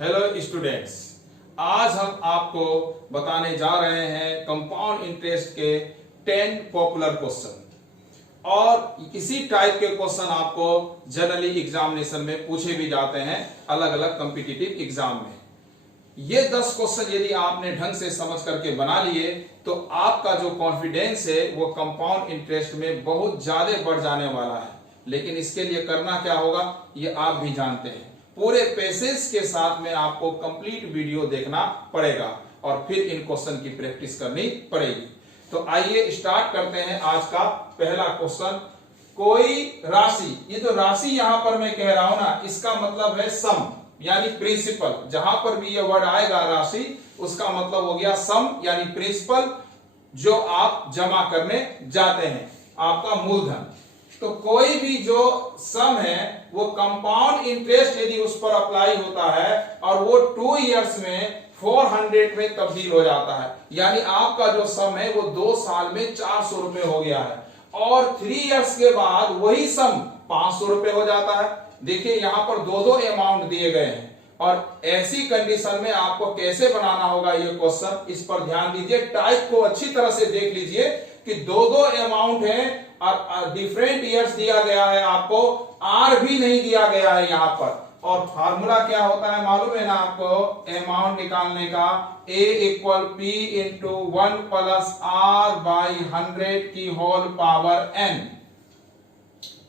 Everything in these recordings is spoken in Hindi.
हेलो स्टूडेंट्स, आज हम आपको बताने जा रहे हैं कंपाउंड इंटरेस्ट के 10 पॉपुलर क्वेश्चन। और इसी टाइप के क्वेश्चन आपको जनरली एग्जामिनेशन में पूछे भी जाते हैं अलग अलग कॉम्पिटिटिव एग्जाम में। ये 10 क्वेश्चन यदि आपने ढंग से समझ करके बना लिए तो आपका जो कॉन्फिडेंस है वो कंपाउंड इंटरेस्ट में बहुत ज्यादा बढ़ जाने वाला है। लेकिन इसके लिए करना क्या होगा ये आप भी जानते हैं। पूरे पेशेंस के साथ में आपको कंप्लीट वीडियो देखना पड़ेगा और फिर इन क्वेश्चन की प्रैक्टिस करनी पड़ेगी। तो आइए स्टार्ट करते हैं आज का पहला क्वेश्चन। कोई राशि, ये जो राशि यहां पर मैं कह रहा हूं ना, इसका मतलब है सम यानी प्रिंसिपल। जहां पर भी ये वर्ड आएगा राशि, उसका मतलब हो गया सम यानी प्रिंसिपल, जो आप जमा करने जाते हैं, आपका मूलधन। तो कोई भी जो सम है वो कंपाउंड इंटरेस्ट यदि उस पर अप्लाई होता है और वो 2 इयर्स में 400 में तब्दील हो जाता है, यानी आपका जो सम है वो 2 साल में 400 रुपए हो गया है और 3 इयर्स के बाद वही सम 500 रुपए हो जाता है। देखिए यहां पर दो अमाउंट दिए गए हैं और ऐसी कंडीशन में आपको कैसे बनाना होगा ये क्वेश्चन, इस पर ध्यान दीजिए। टाइप को अच्छी तरह से देख लीजिए कि दो अमाउंट है और डिफरेंट ईयर्स दिया गया है, आपको आर भी नहीं दिया गया है यहां पर। और फार्मूला क्या होता है मालूम है ना आपको, अमाउंट निकालने का A equal P into 1 plus R by 100 की होल पावर n।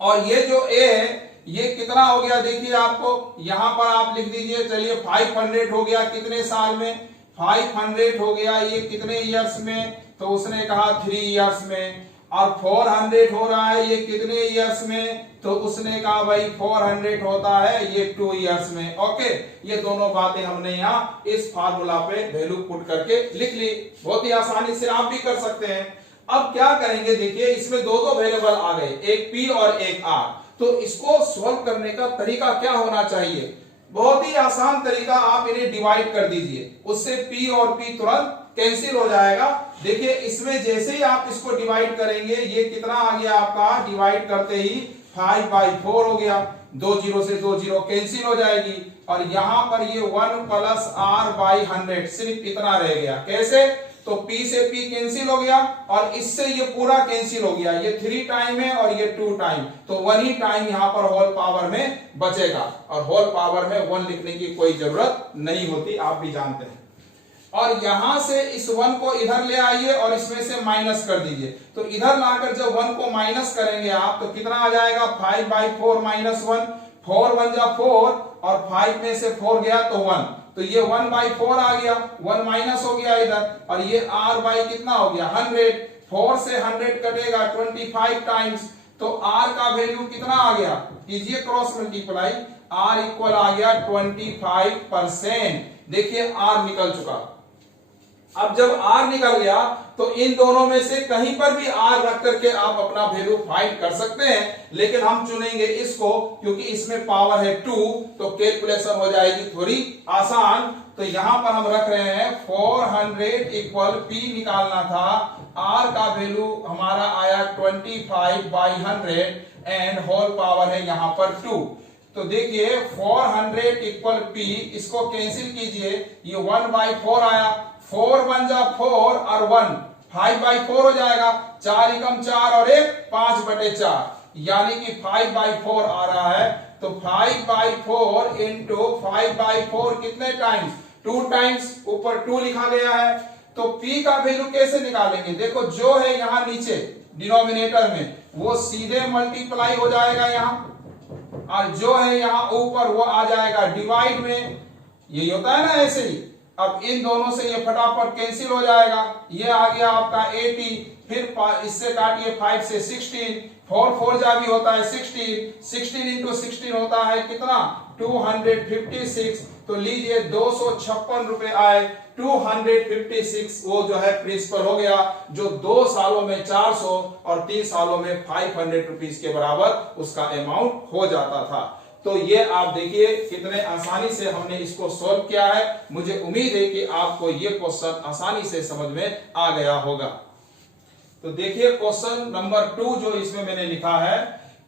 और ये जो A है ये कितना हो गया, देखिए आपको यहां पर आप लिख दीजिए। चलिए 500 हो गया कितने साल में, 500 हो गया ये कितने ईयर्स में, तो उसने कहा 3 इयर्स में। और 400 हो रहा है ये कितने इयर्स में, तो उसने कहा भाई 400 होता है ये 2 इयर्स में। ओके, ये दोनों बातें हमने यहाँ इस फार्मूला पे वैल्यू पुट करके लिख ली। बहुत ही आसानी से आप भी कर सकते हैं। अब क्या करेंगे, देखिए इसमें दो वेरिएबल आ गए, एक P और एक R। तो इसको सॉल्व करने का तरीका क्या होना चाहिए, बहुत ही आसान तरीका, आप इन्हें डिवाइड कर दीजिए, उससे P और P तुरंत कैंसिल हो जाएगा। देखिए इसमें जैसे ही आप इसको डिवाइड करेंगे, ये कितना आ गया आपका, डिवाइड करते ही 5/4 हो गया, 2 0 से 2 0 कैंसिल हो जाएगी। और यहां पर ये 1 प्लस R बाई 100 सिर्फ इतना रह गया। कैसे, तो P से P कैंसिल हो गया और इससे ये पूरा कैंसिल हो गया। ये 3 टाइम है और ये 2 टाइम, तो 1 ही टाइम यहां पर होल पावर में बचेगा। और होल पावर में 1 लिखने की कोई जरूरत नहीं होती, आप भी जानते हैं। और यहां से इस 1 को इधर ले आइए और इसमें से माइनस कर दीजिए। तो इधर लाकर जब 1 को माइनस करेंगे आप, तो कितना आ जाएगा, 5/4 माइनस 1, 4 1 जा 4 और 5 में से 4 गया तो 1, तो ये 1/4 आ गया, 1 माइनस हो गया इधर। और ये R बाई कितना हो गया, 100, 4 से 100 कटेगा 25 टाइम्स, तो R का वैल्यू कितना आ गया, कीजिए क्रॉस मल्टीप्लाई, R इक्वल आ गया 25%। देखिए R निकल चुका। अब जब R निकल गया तो इन दोनों में से कहीं पर भी R रख करके आप अपना वैल्यू फाइंड कर सकते हैं, लेकिन हम चुनेंगे इसको क्योंकि इसमें पावर है 2, तो कैलकुलेशन हो जाएगी थोड़ी आसान। तो यहां पर हम रख रहे हैं 400 इक्वल P निकालना था, R का वैल्यू हमारा आया 25/100 एंड होल पावर है यहां पर 2। तो देखिए 400 इक्वल P, इसको कैंसिल कीजिए, ये 1/4 आया, 4 1 जा 4 और 1 5/4 हो जाएगा, 4 एकम 4 और 1 5/4, यानी कि 5/4 आ रहा है। तो 5/4 इंटू 5/4 कितने टाइम्स, 2 टाइम्स, ऊपर 2 लिखा गया है। तो P का वैल्यू कैसे निकालेंगे, देखो जो है यहां नीचे डिनोमिनेटर में वो सीधे मल्टीप्लाई हो जाएगा यहां, और जो है यहां ऊपर वो आ जाएगा डिवाइड में, यही होता है ना ऐसे ही। अब इन दोनों से ये फटाफट कैंसिल हो जाएगा, ये आ गया आपका 80, फिर इससे काटिए 5 से 16, 4 4 जा भी होता है 16 इंटू 16 होता है कितना, 256। तो लीजिए 256 रुपए आए, 256 वो जो है प्रिंसिपल हो गया, जो 2 सालों में 400 और 3 सालों में 500 रुपीज के बराबर उसका अमाउंट हो जाता था। तो ये आप देखिए कितने आसानी से हमने इसको सॉल्व किया है। मुझे उम्मीद है कि आपको ये क्वेश्चन आसानी से समझ में आ गया होगा। तो देखिए क्वेश्चन नंबर 2 जो इसमें मैंने लिखा है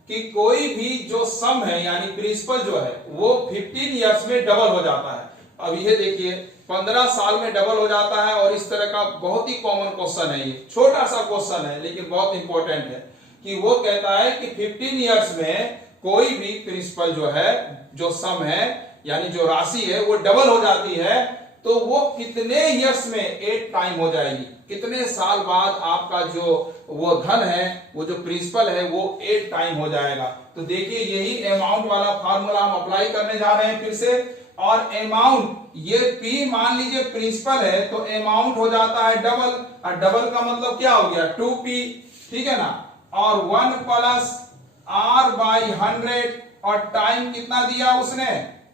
कि कोई भी जो सम है यानी प्रिंसिपल जो है वो 15 इयर्स में डबल हो जाता है। अब ये देखिए 15 साल में डबल हो जाता है, और इस तरह का बहुत ही कॉमन क्वेश्चन है, ये छोटा सा क्वेश्चन है लेकिन बहुत इंपॉर्टेंट है कि वो कहता है कि 15 इयर्स में कोई भी प्रिंसिपल जो है, जो सम है यानी जो राशि है वो डबल हो जाती है, तो वो कितने इयर्स में 8 टाइम हो जाएगी, कितने साल बाद आपका जो वो धन है, वो जो प्रिंसिपल है वो 8 टाइम हो जाएगा। तो देखिए यही अमाउंट वाला फार्मूला हम अप्लाई करने जा रहे हैं फिर से। और अमाउंट, ये P मान लीजिए प्रिंसिपल है तो अमाउंट हो जाता है डबल, और डबल का मतलब क्या हो गया 2P, ठीक है ना, और 1 प्लस R बाई 100, और टाइम कितना दिया उसने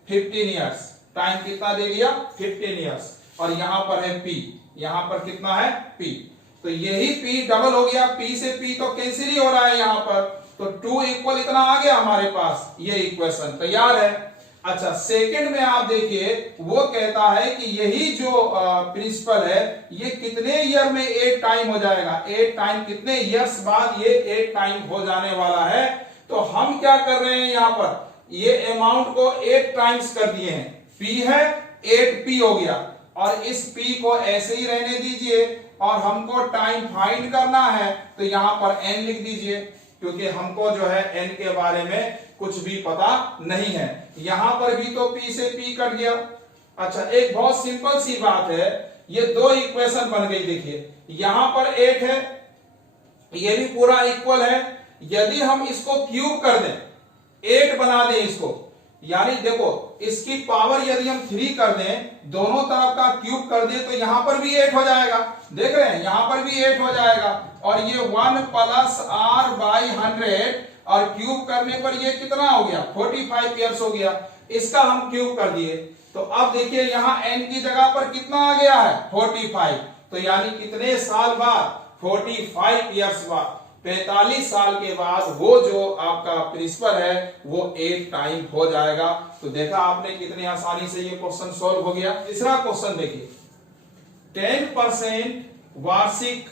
15 इयर्स, टाइम कितना दे दिया 15 इयर्स, और यहां पर है P, यहां पर कितना है P, तो यही P डबल हो गया, P से P तो कैंसिल ही हो रहा है यहां पर, तो 2 इक्वल इतना आ गया हमारे पास, ये इक्वेशन तैयार है। अच्छा सेकंड में आप देखिए वो कहता है कि यही जो प्रिंसिपल है ये कितने ईयर में 8 टाइम हो जाएगा, 8 टाइम कितने ईयर्स बाद ये 8 टाइम हो जाने वाला है। तो हम क्या कर रहे हैं यहां पर, ये अमाउंट को 8 टाइम्स कर दिए हैं, P है 8P हो गया, और इस P को ऐसे ही रहने दीजिए, और हमको टाइम फाइंड करना है तो यहां पर n लिख दीजिए, क्योंकि हमको जो है n के बारे में कुछ भी पता नहीं है। यहां पर भी तो P से P कट गया। अच्छा एक बहुत सिंपल सी बात है, ये दो इक्वेशन बन गई, देखिए यहां पर 8 है, ये भी पूरा इक्वल है, यदि हम इसको क्यूब कर दें, 8 बना दें इसको, यानी देखो इसकी पावर यदि हम 3 कर दें, दोनों तरफ का क्यूब कर दें, तो यहां पर भी 8 हो जाएगा, देख रहे हैं यहां पर भी 8 हो जाएगा, और ये 1 प्लस R बाई 100, और क्यूब करने पर ये कितना हो गया 45 इयर्स हो गया, इसका हम क्यूब कर दिए, तो अब देखिए यहां n की जगह पर कितना आ गया है 45, तो यानी कितने साल बाद 45 इयर्स बाद, 45 साल के बाद वो जो आपका प्रिंसिपल है वो 8 टाइम हो जाएगा। तो देखा आपने कितनी आसानी से ये क्वेश्चन सॉल्व हो गया। तीसरा क्वेश्चन देखिए, 10% वार्षिक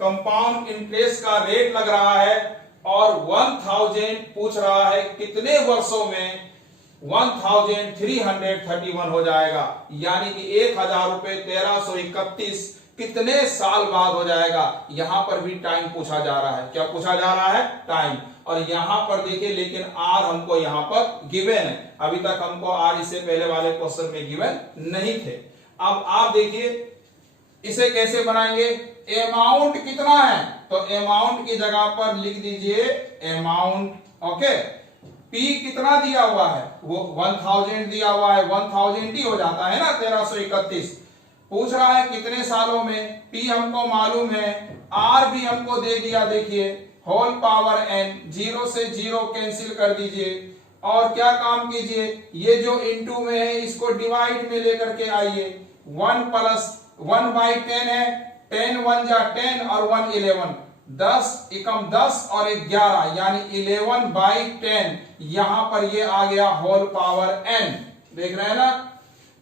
कंपाउंड इंटरेस्ट का रेट लग रहा है और 1000 पूछ रहा है कितने वर्षों में 1331 हो जाएगा, यानी कि 1000 रुपए 1331 कितने साल बाद हो जाएगा। यहां पर भी टाइम पूछा जा रहा है, क्या पूछा जा रहा है टाइम, और यहां पर देखिए लेकिन आर हमको यहां पर गिवन है, अभी तक हमको आर इससे पहले वाले क्वेश्चन में गिवन नहीं थे। अब आप देखिए इसे कैसे बनाएंगे, अमाउंट कितना है तो अमाउंट की जगह पर लिख दीजिए अमाउंट, ओके, P कितना दिया हुआ है वो 1000 दिया हुआ है, 1000 ही हो जाता है ना 1331, पूछ रहा है कितने सालों में, P हमको मालूम है, R भी हमको दे दिया, देखिए होल पावर n, 0 से 0 कैंसिल कर दीजिए, और क्या काम कीजिए ये जो इनटू में है इसको डिवाइड में लेकर के आइए, 1 प्लस 1 बाई 10 है, 10 1 जा 10 और 1 11, 10 एकम 10 और 11 यानी 11 बाई 10, यहां पर ये आ गया होल पावर n, देख रहे हैं ना।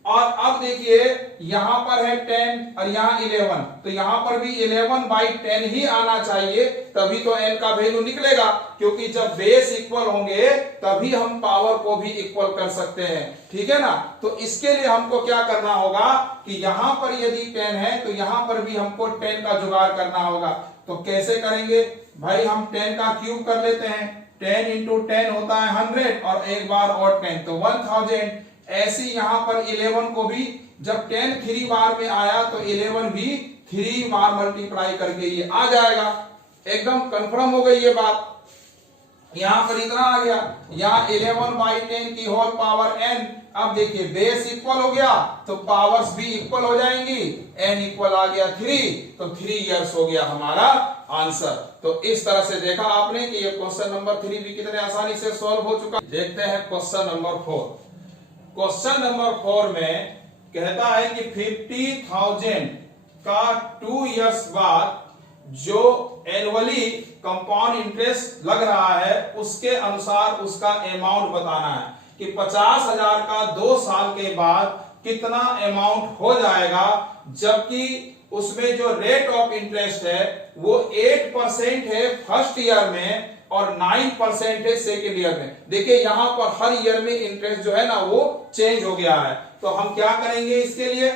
और अब देखिए यहां पर है 10 और यहां 11, तो यहां पर भी 11 बाई 10 ही आना चाहिए, तभी तो n का वैल्यू निकलेगा, क्योंकि जब बेस इक्वल होंगे तभी हम पावर को भी इक्वल कर सकते हैं, ठीक है ना। तो इसके लिए हमको क्या करना होगा कि यहां पर यदि 10 है तो यहां पर भी हमको 10 का जुगाड़ करना होगा। तो कैसे करेंगे भाई, हम 10 का क्यूब कर लेते हैं, 10 इंटू 10 होता है 100 और एक बार और 10 तो 1000, ऐसे यहां पर 11 को भी जब 10 3 बार में आया तो 11 भी 3 बार मल्टीप्लाई करके ये आ जाएगा, एकदम कंफर्म हो गई ये बात। यहां पर इतना आ गया, यहां 11 बाई 10 की होल पावर n, अब देखिए बेस इक्वल हो गया तो पावर्स भी इक्वल हो जाएंगी, n इक्वल आ गया 3, तो 3 इयर्स हो गया हमारा आंसर। तो इस तरह से देखा आपने कि ये क्वेश्चन नंबर 3 भी कितने आसानी से सॉल्व हो चुका। देखते हैं क्वेश्चन नंबर 4। क्वेश्चन नंबर 4 में कहता है कि 50,000 का 2 इयर्स बाद जो एनुअली कंपाउंड इंटरेस्ट लग रहा है उसके अनुसार उसका अमाउंट बताना है कि 50,000 का 2 साल के बाद कितना अमाउंट हो जाएगा, जबकि उसमें जो रेट ऑफ इंटरेस्ट है वो 8% है फर्स्ट ईयर में और 9% है सेकेंड ईयर में। देखिए यहां पर हर ईयर में इंटरेस्ट जो है ना वो चेंज हो गया है, तो हम क्या करेंगे इसके लिए,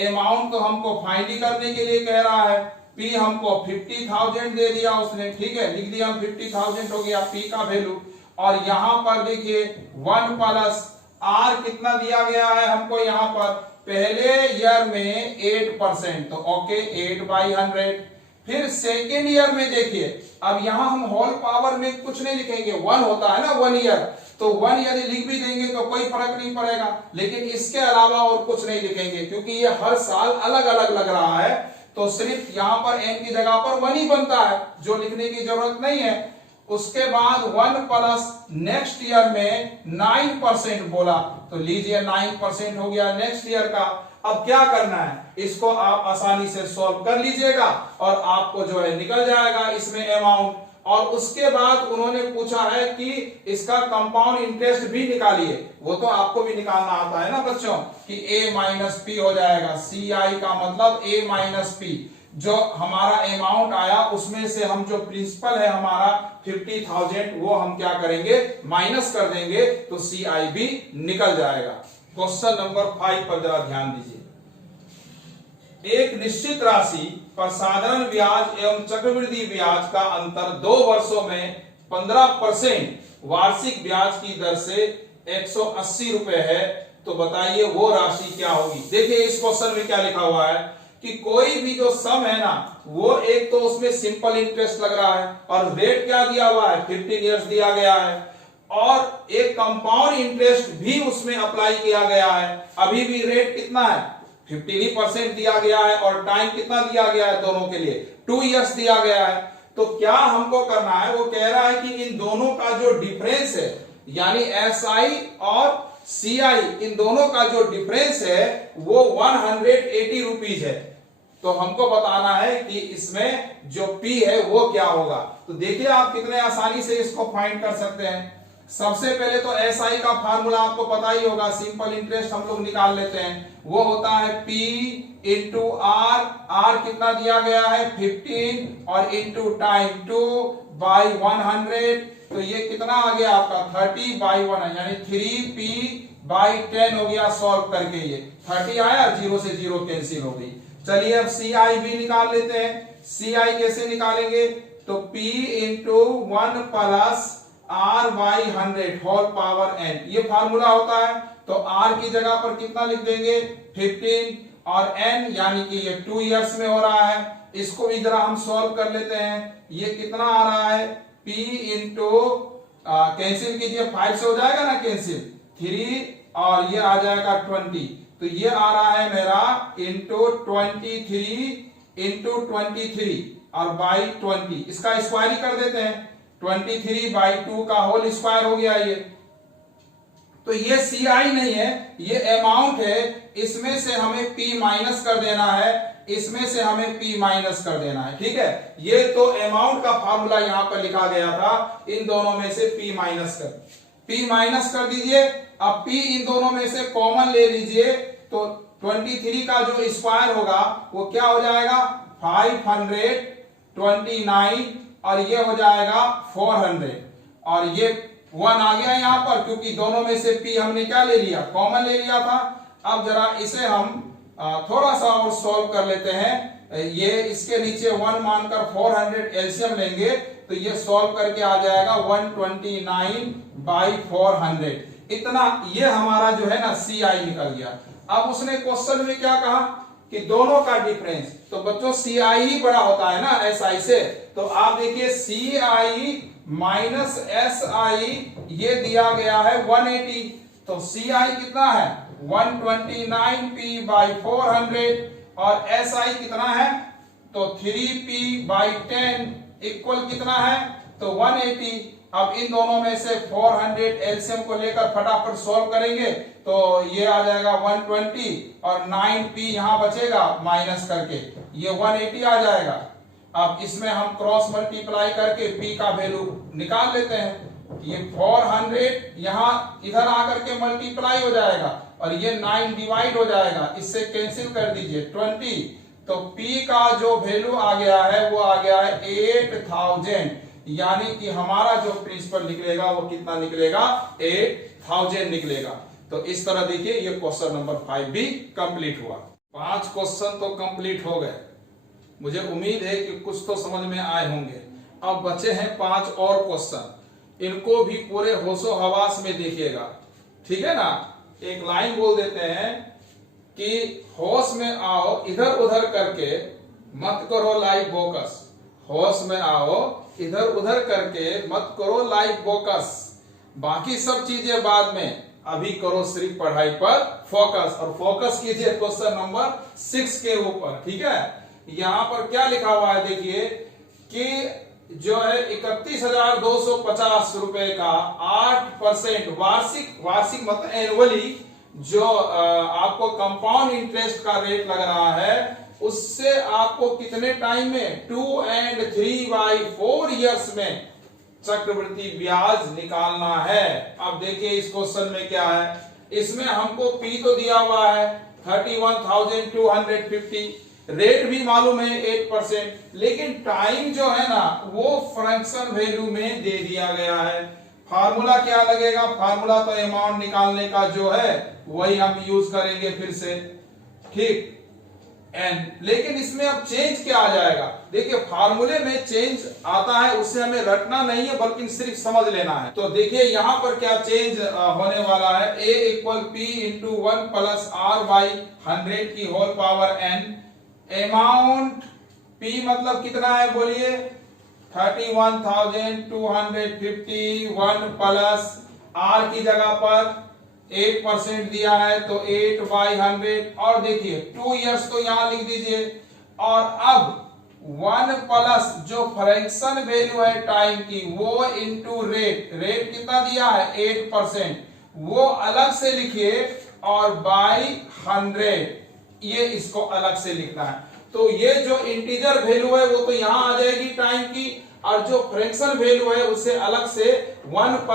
अमाउंट तो हमको फाइंड ही करने के लिए कह रहा है। P हमको 50,000 दे दिया उसने, ठीक है, लिख दिया 50,000 हो गया P का वैल्यू। और यहां पर देखिए 1 प्लस R कितना दिया गया है हमको, यहां पर पहले ईयर में 8%, तो ओके 8/100। फिर सेकेंड ईयर में देखिए, अब यहां हम होल पावर में कुछ नहीं लिखेंगे, 1 होता है ना 1 ईयर, तो 1 यदि लिख भी देंगे तो कोई फर्क नहीं पड़ेगा, लेकिन इसके अलावा और कुछ नहीं लिखेंगे क्योंकि ये हर साल अलग अलग लग रहा है। तो सिर्फ यहां पर n की जगह पर 1 ही बनता है, जो लिखने की जरूरत नहीं है। उसके बाद 1 प्लस नेक्स्ट ईयर में 9% बोला, तो लीजिए 9% हो गया नेक्स्ट ईयर का। अब क्या करना है, इसको आप आसानी से सॉल्व कर लीजिएगा और आपको जो है निकल जाएगा इसमें अमाउंट। और उसके बाद उन्होंने पूछा है कि इसका कंपाउंड इंटरेस्ट भी निकालिए, वो तो आपको भी निकालना आता है ना बच्चों, कि a माइनस पी हो जाएगा, CI का मतलब a माइनस पी। जो हमारा अमाउंट आया उसमें से हम जो प्रिंसिपल है हमारा 50,000 वो हम क्या करेंगे, माइनस कर देंगे, तो CI भी निकल जाएगा। क्वेश्चन नंबर 5 पर जरा ध्यान दीजिए। एक निश्चित राशि पर साधारण ब्याज एवं चक्रवृद्धि ब्याज का अंतर 2 वर्षों में 15% वार्षिक ब्याज की दर से 180 रुपए है, तो बताइए वो राशि क्या होगी। देखिए इस क्वेश्चन में क्या लिखा हुआ है कि कोई भी जो सम है ना, वो एक तो उसमें सिंपल इंटरेस्ट लग रहा है और रेट क्या दिया हुआ है, 15 इयर्स दिया गया है, और एक कंपाउंड इंटरेस्ट भी उसमें अप्लाई किया गया है। अभी भी रेट कितना है, 15% दिया गया है, और टाइम कितना दिया गया है दोनों के लिए, 2 इयर्स दिया गया है। तो क्या हमको करना है, वो कह रहा है कि इन दोनों का जो डिफरेंस है, यानी SI और CI, इन दोनों का जो डिफरेंस है वो 180 रुपीज है। तो हमको बताना है कि इसमें जो P है वो क्या होगा। तो देखिए आप कितने आसानी से इसको फाइंड कर सकते हैं। सबसे पहले तो SI का फार्मूला आपको पता ही होगा, सिंपल इंटरेस्ट हम लोग निकाल लेते हैं, वो होता है P इंटू R। R कितना दिया गया है 15, और इंटू टाइम 2/100, तो ये कितना आ गया आपका 30/100, यानी 3P/10 हो गया। सॉल्व करके ये 30 आया, 0 से 0 कैंसिल हो गई। चलिए अब CI भी निकाल लेते हैं। CI कैसे निकालेंगे, तो P into 1 plus R/100 whole power n, ये फार्मूला होता है। तो R की जगह पर कितना लिख देंगे 15, और n यानी कि ये 2 इयर्स में हो रहा है। इसको भी जरा हम सॉल्व कर लेते हैं। ये कितना आ रहा है, P इंटू कैंसिल कीजिए, 5 से हो जाएगा ना कैंसिल, 3, और ये आ जाएगा 20, तो ये आ रहा है मेरा इंटू 23 और बाई 20, इसका स्क्वायर ही कर देते हैं, 23/2 का होल स्क्वायर हो गया ये। तो ये CI नहीं है, ये अमाउंट है, इसमें से हमें P माइनस कर देना है, इसमें से हमें P माइनस कर देना है, ठीक है। ये तो अमाउंट का फार्मूला यहां पर लिखा गया था, इन दोनों में से P माइनस कर दीजिए। अब P इन दोनों में से कॉमन ले लीजिए, तो 23 का जो स्क्वायर होगा वो क्या हो जाएगा 529, और ये हो जाएगा 400, और ये 1 आ गया यहां पर, क्योंकि दोनों में से P हमने क्या ले लिया, कॉमन ले लिया था। अब जरा इसे हम थोड़ा सा और सॉल्व कर लेते हैं। ये इसके नीचे 1 मानकर 400 एलसीएम लेंगे, तो ये सॉल्व करके आ जाएगा 129/400, इतना ये हमारा जो है ना CI निकल गया। अब उसने क्वेश्चन में क्या कहा कि दोनों का डिफरेंस, तो बच्चों CI ही बड़ा होता है ना SI से, तो आप देखिए CI माइनस SI ये दिया गया है 180, तो CI कितना है 129P/400, और SI कितना है, तो 3P/10 इक्वल कितना है, तो 180। अब इन दोनों में से 400 एलसीएम को लेकर फटाफट सॉल्व करेंगे, तो ये आ जाएगा 120, और 9P यहां बचेगा माइनस करके, ये 180 आ जाएगा। अब इसमें हम क्रॉस मल्टीप्लाई करके P का वैल्यू निकाल लेते हैं। ये 400 यहां इधर आकर के मल्टीप्लाई हो जाएगा, और ये 9 डिवाइड हो जाएगा, इससे कैंसिल कर दीजिए 20, तो P का जो वैल्यू आ गया है वो आ गया है 8000, यानी कि हमारा जो प्रिंसिपल निकलेगा वो कितना निकलेगा 8000 निकलेगा। तो इस तरह देखिए ये क्वेश्चन नंबर 5 भी कंप्लीट हुआ। 5 क्वेश्चन तो कंप्लीट हो गए, मुझे उम्मीद है कि कुछ तो समझ में आए होंगे। अब बचे हैं 5 और क्वेश्चन, इनको भी पूरे होशो हवास में देखिएगा, ठीक है ना। एक लाइन बोल देते हैं कि होश में आओ इधर उधर करके मत करो लाइव फोकस। होश में आओ इधर उधर करके मत करो लाइव फोकस, बाकी सब चीजें बाद में, अभी करो सिर्फ पढ़ाई पर फोकस। और फोकस कीजिए क्वेश्चन नंबर 6 के ऊपर, ठीक है। यहां पर क्या लिखा हुआ है देखिए कि जो है 31,250 रुपए का 8% वार्षिक मतलब एनुअली जो आपको कंपाउंड इंटरेस्ट का रेट लग रहा है, उससे आपको कितने टाइम में 2 और 3/4 ईयर्स में चक्रवृद्धि ब्याज निकालना है। अब देखिए इस क्वेश्चन में क्या है, इसमें हमको पी तो दिया हुआ है 31,250, रेट भी मालूम है 8%, लेकिन टाइम जो है ना वो फ्रैक्शन वैल्यू में दे दिया गया है। फार्मूला क्या लगेगा, फार्मूला तो अमाउंट निकालने का जो है वही हम यूज करेंगे फिर से, ठीक। एंड लेकिन इसमें अब चेंज क्या आ जाएगा, देखिए फार्मूले में चेंज आता है, उससे हमें रटना नहीं है बल्कि सिर्फ समझ लेना है। तो देखिए यहां पर क्या चेंज होने वाला है, A = P × 1 + R/100 की whole power n। Amount P मतलब कितना है बोलिए, 31,250, 1 + R की जगह पर 8% दिया है तो 8/100, और देखिए 2 इयर्स तो यहां लिख दीजिए। और अब 1 प्लस जो फ्रैक्शन वैल्यू है टाइम की वो इनटू रेट कितना दिया है 8%, वो अलग से लिखिए, और बाई 100 ये इसको अलग से लिखना है। तो ये जो इंटीजर वैल्यू है वो तो यहां आ जाएगी टाइम की, और जो फ्रैक्शन वैल्यू है उससे अलग से 1 +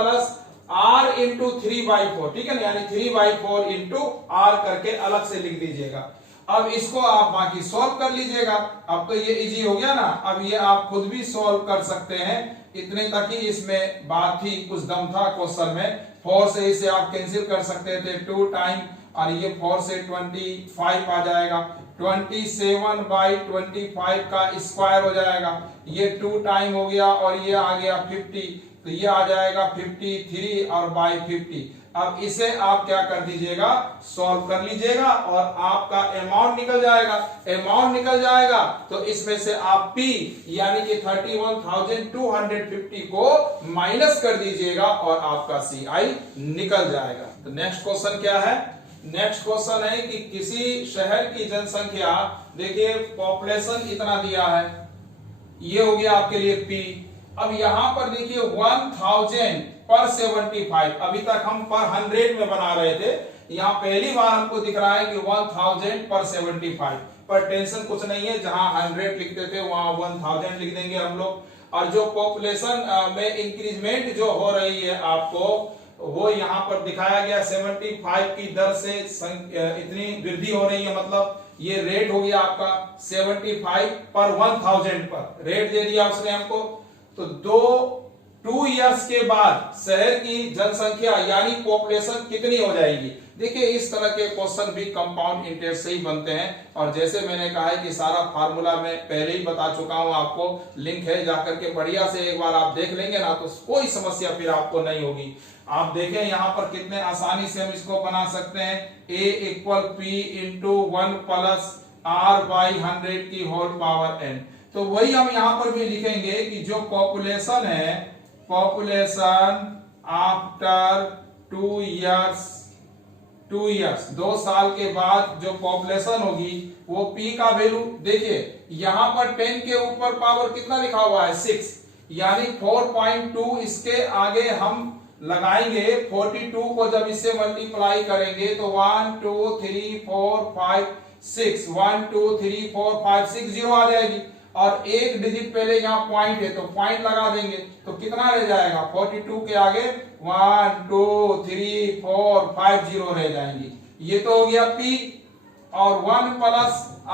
R × 3/4, ठीक है ना, यानी 3/4 × R करके अलग से लिख दीजिएगा। अब इसको आप बाकी सॉल्व कर लीजिएगा। अब तो ये इजी हो गया ना, अब ये आप खुद भी सॉल्व कर सकते हैं, इतने तक ही इसमें बात थी, कुछ दम था क्वेश्चन में। 4 से इसे आप कैंसिल कर सकते थे 2 टाइम, और ये 4 से 25 आ जाएगा, 27/25 का स्क्वायर हो जाएगा, ये 2 टाइम हो गया, और ये आ गया 50, तो ये आ जाएगा 53 और बाई 50। अब इसे आप क्या कर दीजिएगा, सॉल्व कर लीजिएगा, और आपका अमाउंट निकल जाएगा। अमाउंट निकल जाएगा तो इसमें से आप P यानी कि 31,250 को माइनस कर दीजिएगा, और आपका CI निकल जाएगा। तो नेक्स्ट क्वेश्चन क्या है, नेक्स्ट क्वेश्चन है कि किसी शहर की जनसंख्या, देखिए पॉपुलेशन इतना दिया है, ये हो गया आपके लिए P। अब यहां पर देखिए 1000/75, अभी तक हम पर 100 में बना रहे थे, यहां पहली बार हमको दिख रहा है कि 1000/75, पर टेंशन कुछ नहीं है, जहां 100 लिखते थे वहां 1000 लिख देंगे हम लोग। और जो पॉपुलेशन में इंक्रीजमेंट जो हो रही है आपको, वो यहाँ पर दिखाया गया 75 की दर से इतनी वृद्धि हो रही है, मतलब ये रेट हो गया आपका 75/1000 पर रेट दे दिया उसने हमको। तो 2 इयर्स के बाद शहर की जनसंख्या यानी पॉपुलेशन कितनी हो जाएगी। देखिए इस तरह के क्वेश्चन भी कंपाउंड इंटरेस्ट से ही बनते हैं, और जैसे मैंने कहा है कि सारा फार्मूला मैं पहले ही बता चुका हूं आपको, लिंक है, जाकर के बढ़िया से एक बार आप देख लेंगे ना तो कोई समस्या फिर आपको नहीं होगी। आप देखें यहाँ पर कितने आसानी से हम इसको बना सकते हैं, A = P × 1 + R/100 की होल पावर n। तो वही हम यहां पर भी लिखेंगे कि जो पॉपुलेशन है, पॉपुलेशन आफ्टर 2 इयर्स 2 साल के बाद जो पॉपुलेशन होगी वो P का वैल्यू, देखिए यहां पर 10 के ऊपर पावर कितना लिखा हुआ है 6, यानी 4.2 इसके आगे हम लगाएंगे, 42 को जब इससे मल्टीप्लाई करेंगे तो 1 2 3 4 5 6 1 2 3 4 5 6 0 आ जाएगी, और एक डिजिट पहले यहाँ पॉइंट है तो पॉइंट लगा देंगे, तो कितना रह जाएगा 42 के आगे 1 2 3 4 5 0 रह जाएंगी। ये तो हो गया P, और 1 +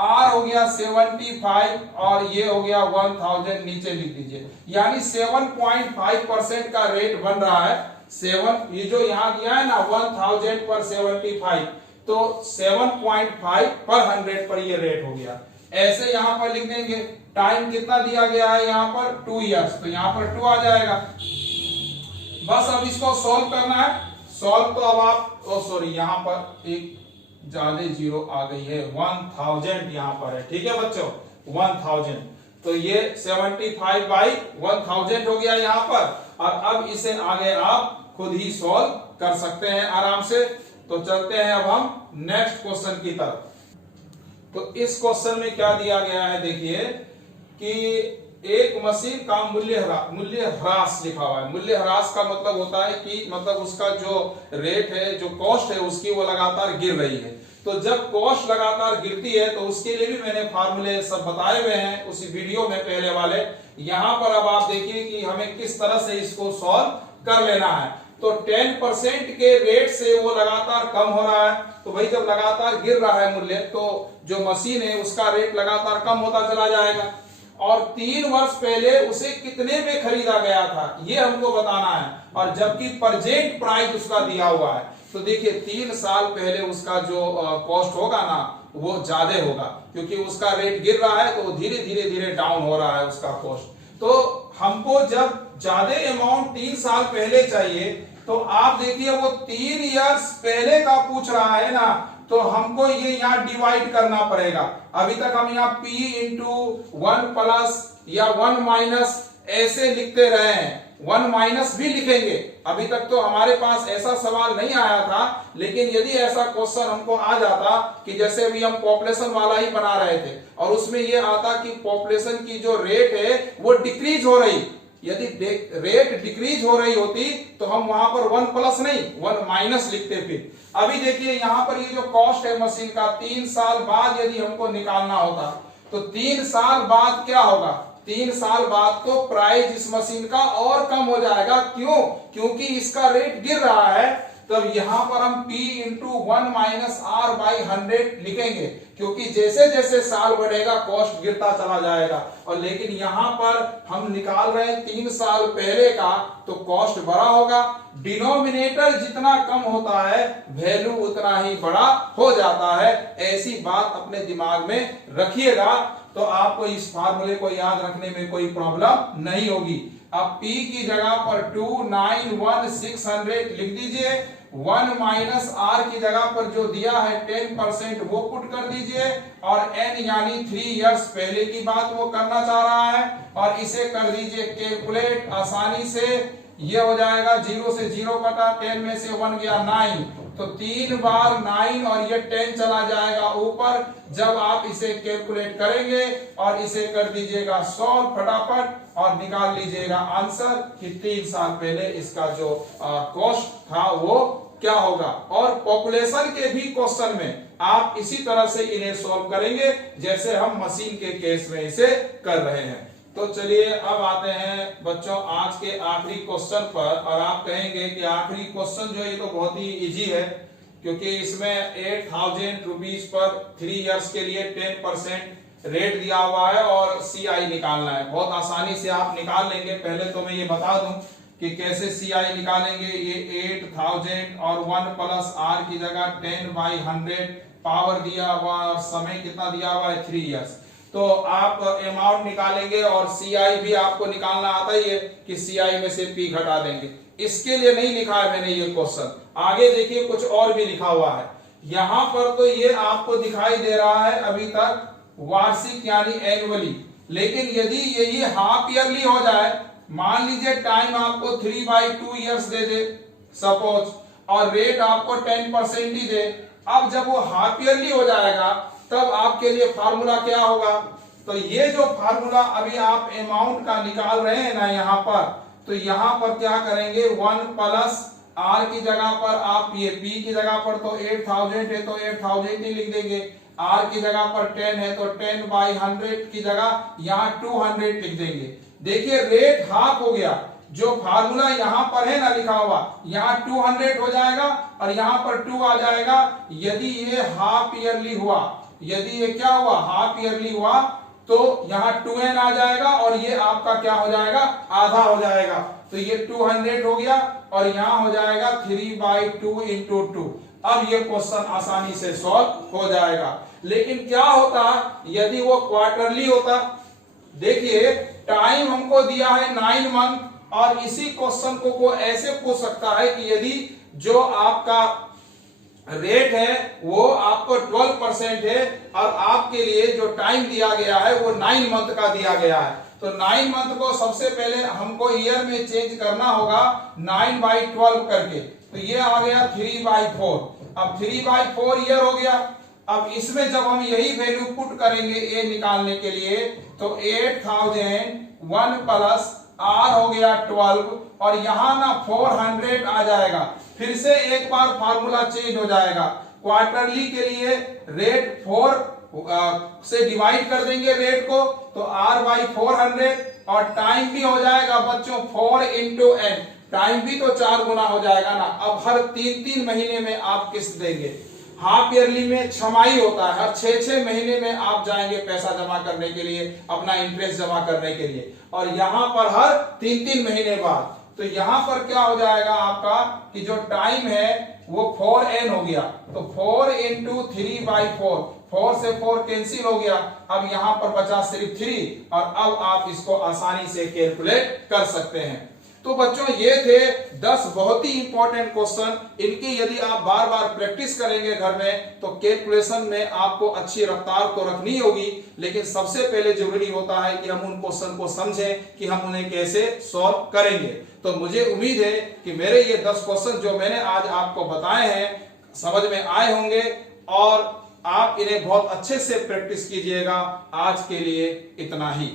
R हो गया 75, और ये हो गया 1000 नीचे लिख दीजिए, यानी 7.5% का रेट बन रहा है 7, ये जो यहाँ दिया है ना 1000 पर 75, तो 7.5 पर 100 पर ये रेट हो गया। ऐसे यहाँ पर लिख देंगे। टाइम कितना दिया गया है यहाँ पर 2 इयर्स, तो यहाँ पर 2 आ जाएगा। बस अब इसको सॉल्व करना है। सॉल्व तो अब आप सॉरी यहाँ पर एक ज्यादा जीरो आ गई है, 1000 यहाँ पर है। ठीक है बच्चों, 1000, तो ये 75 बाई 1000 हो गया यहाँ पर। और अब इसे आगे आप खुद ही सॉल्व कर सकते हैं आराम से। तो चलते हैं अब हम नेक्स्ट क्वेश्चन की तरफ। तो इस क्वेश्चन में क्या दिया गया है, देखिए कि एक मशीन का मूल्य ह्रास लिखा हुआ है। मूल्य ह्रास का मतलब होता है कि मतलब उसका जो रेट है, जो कॉस्ट है उसकी, वो लगातार गिर रही है। तो जब कॉस्ट लगातार गिरती है तो उसके लिए भी मैंने फार्मूले सब बताए हुए हैं उसी वीडियो में पहले वाले। यहां पर अब आप देखिए कि हमें किस तरह से इसको सॉल्व कर लेना है। तो 10% के रेट से वो लगातार कम हो रहा है। तो भाई जब लगातार गिर रहा है मूल्य, तो जो मशीन है उसका रेट लगातार कम होता चला जाएगा। और 3 वर्ष पहले उसे कितने में खरीदा गया था ये हमको बताना है, और जबकि प्रेजेंट प्राइस उसका दिया हुआ है। तो देखिए 3 साल पहले उसका जो कॉस्ट होगा ना वो ज्यादा होगा, क्योंकि उसका रेट गिर रहा है तो धीरे धीरे डाउन हो रहा है उसका कॉस्ट। तो हमको जब ज्यादा अमाउंट 3 साल पहले चाहिए, तो आप देखिए वो 3 इयर्स पहले का पूछ रहा है ना, तो हमको ये यहाँ डिवाइड करना पड़ेगा। अभी तक हम यहाँ P इंटू 1 प्लस या 1 माइनस ऐसे लिखते रहे हैं, 1 माइनस भी लिखेंगे। अभी तक तो हमारे पास ऐसा सवाल नहीं आया था, लेकिन यदि ऐसा क्वेश्चन हमको आ जाता कि जैसे अभी हम पॉपुलेशन वाला ही बना रहे थे और उसमें ये आता कि पॉपुलेशन की जो रेट है वो डिक्रीज हो रही, यदि रेट डिक्रीज हो रही होती तो हम वहां पर 1 प्लस नहीं 1 माइनस लिखते। फिर अभी देखिए यहाँ पर ये जो कॉस्ट है मशीन का 3 साल बाद यदि हमको निकालना होता, तो 3 साल बाद क्या होगा, 3 साल बाद तो प्राइस इस मशीन का और कम हो जाएगा। क्यों? क्योंकि इसका रेट गिर रहा है। तब यहां पर हम P into 1 minus R by 100 लिखेंगे, क्योंकि जैसे जैसे साल बढ़ेगा कॉस्ट गिरता चला जाएगा। और लेकिन यहां पर हम निकाल रहे हैं 3 साल पहले का, तो कॉस्ट बड़ा होगा। डिनोमिनेटर जितना कम होता है वैल्यू उतना ही बड़ा हो जाता है। ऐसी बात अपने दिमाग में रखिएगा, तो आपको इस फार्मूले को याद रखने में कोई प्रॉब्लम नहीं होगी। अब P की जगह पर 291,600 लिख दीजिए। 1 माइनस R की जगह पर जो दिया है 10% वो पुट कर दीजिए, और N यानी 3 इयर्स पहले की बात वो करना चाह रहा है, और इसे कर दीजिए कैलकुलेट आसानी से। ये हो जाएगा 0 से 0 कटा, 10 में से 1 गया 9, तो 3 बार 9 और ये 10 चला जाएगा ऊपर। जब आप इसे कैलकुलेट करेंगे और इसे कर दीजिएगा सॉल्व फटाफट, और निकाल लीजिएगा आंसर कि 3 साल पहले इसका जो कॉस्ट था वो क्या होगा। और पॉपुलेशन के भी क्वेश्चन में आप इसी तरह से इन्हें सॉल्व करेंगे जैसे हम मशीन के केस में इसे कर रहे हैं। तो चलिए अब आते हैं बच्चों आज के आखिरी क्वेश्चन पर। और आप कहेंगे कि आखिरी क्वेश्चन जो है ये तो बहुत ही इजी है, क्योंकि इसमें 8000 रुपीज पर 3 इयर्स के लिए 10% रेट दिया हुआ है और CI निकालना है। बहुत आसानी से आप निकाल लेंगे। पहले तो मैं ये बता दूं कि कैसे CI निकालेंगे। ये 8000 और 1 प्लस R की जगह 10 बाई 100 पावर दिया हुआ और समय कितना दिया हुआ है 3 इयर्स। तो आप अमाउंट निकालेंगे और CI भी आपको निकालना आता ही है कि CI में से P घटा देंगे। इसके लिए नहीं लिखा है मैंने ये क्वेश्चन, आगे देखिए कुछ और भी लिखा हुआ है। यहां पर तो ये आपको दिखाई दे रहा है अभी तक वार्षिक यानी एनुअली, लेकिन यदि यही हाफ ईयरली हो जाए, मान लीजिए टाइम आपको 3/2 इयर्स दे दे सपोज, और रेट आपको 10% ही दे। अब जब वो हाफ ईयरली हो जाएगा तब आपके लिए फार्मूला क्या होगा, तो ये जो फार्मूला अभी आप अमाउंट का निकाल रहे हैं ना यहाँ पर, तो यहाँ पर क्या करेंगे 1 प्लस R की जगह पर आप ये P की जगह पर तो 8000 है तो 8000 ही लिख देंगे, R की जगह पर 10 है तो 10 बाई 100 की जगह यहाँ 200 लिख देंगे। देखिए रेट हाफ हो गया, जो फार्मूला यहाँ पर है ना लिखा हुआ, यहाँ 200 हो जाएगा और यहाँ पर 2 आ जाएगा। यदि ये हाफ ईयरली हुआ, यदि ये क्या हुआ हाफ ईयरली हुआ, तो यहाँ 2n आ जाएगा और ये आपका क्या हो जाएगा, आधा हो जाएगा। तो ये 200 हो गया और यहाँ हो जाएगा 3/2 इंटू 2। अब ये क्वेश्चन आसानी से सॉल्व हो जाएगा। लेकिन क्या होता यदि वो क्वार्टरली होता? देखिए टाइम हमको दिया है 9 मंथ और इसी क्वेश्चन को ऐसे पूछ सकता है कि यदि जो आपका रेट है वो आपको 12% है और आपके लिए जो टाइम दिया गया है वो 9 मंथ का दिया गया है, तो 9 मंथ को सबसे पहले हमको ईयर में चेंज करना होगा 9/12 करके। तो ये आ गया 3/4। अब 3/4 ईयर हो गया। अब इसमें जब हम यही वैल्यू पुट करेंगे ए निकालने के लिए तो 8001 प्लस आर हो गया 12 और यहां ना 400 आ जाएगा। फिर से एक बार फार्मूला चेंज हो जाएगा। क्वार्टरली के लिए रेट 4 से डिवाइड कर देंगे रेट को, तो r/400 और टाइम भी हो जाएगा बच्चों 4 इंटू n, टाइम भी तो 4 गुना हो जाएगा ना। अब हर 3-3 महीने में आप किस्त देंगे। हाफ ईयरली में छमाही होता है, हर 6-6 महीने में आप जाएंगे पैसा जमा करने के लिए, अपना इंटरेस्ट जमा करने के लिए, और यहां पर हर 3-3 महीने बाद। तो यहां पर क्या हो जाएगा आपका कि जो टाइम है वो 4n हो गया, तो 4 इंटू 3/4, 4 से 4 कैंसिल हो गया। अब यहां पर बचा सिर्फ 3 और अब आप इसको आसानी से कैलकुलेट कर सकते हैं। तो बच्चों ये थे 10 बहुत ही इंपॉर्टेंट क्वेश्चन। इनकी यदि आप बार बार प्रैक्टिस करेंगे घर में तो कैलकुलेशन में आपको अच्छी रफ्तार तो रखनी होगी, लेकिन सबसे पहले जरूरी होता है कि हम उन क्वेश्चन को समझें कि हम उन्हें कैसे सॉल्व करेंगे। तो मुझे उम्मीद है कि मेरे ये 10 क्वेश्चन जो मैंने आज आपको बताए हैं समझ में आए होंगे और आप इन्हें बहुत अच्छे से प्रैक्टिस कीजिएगा। आज के लिए इतना ही।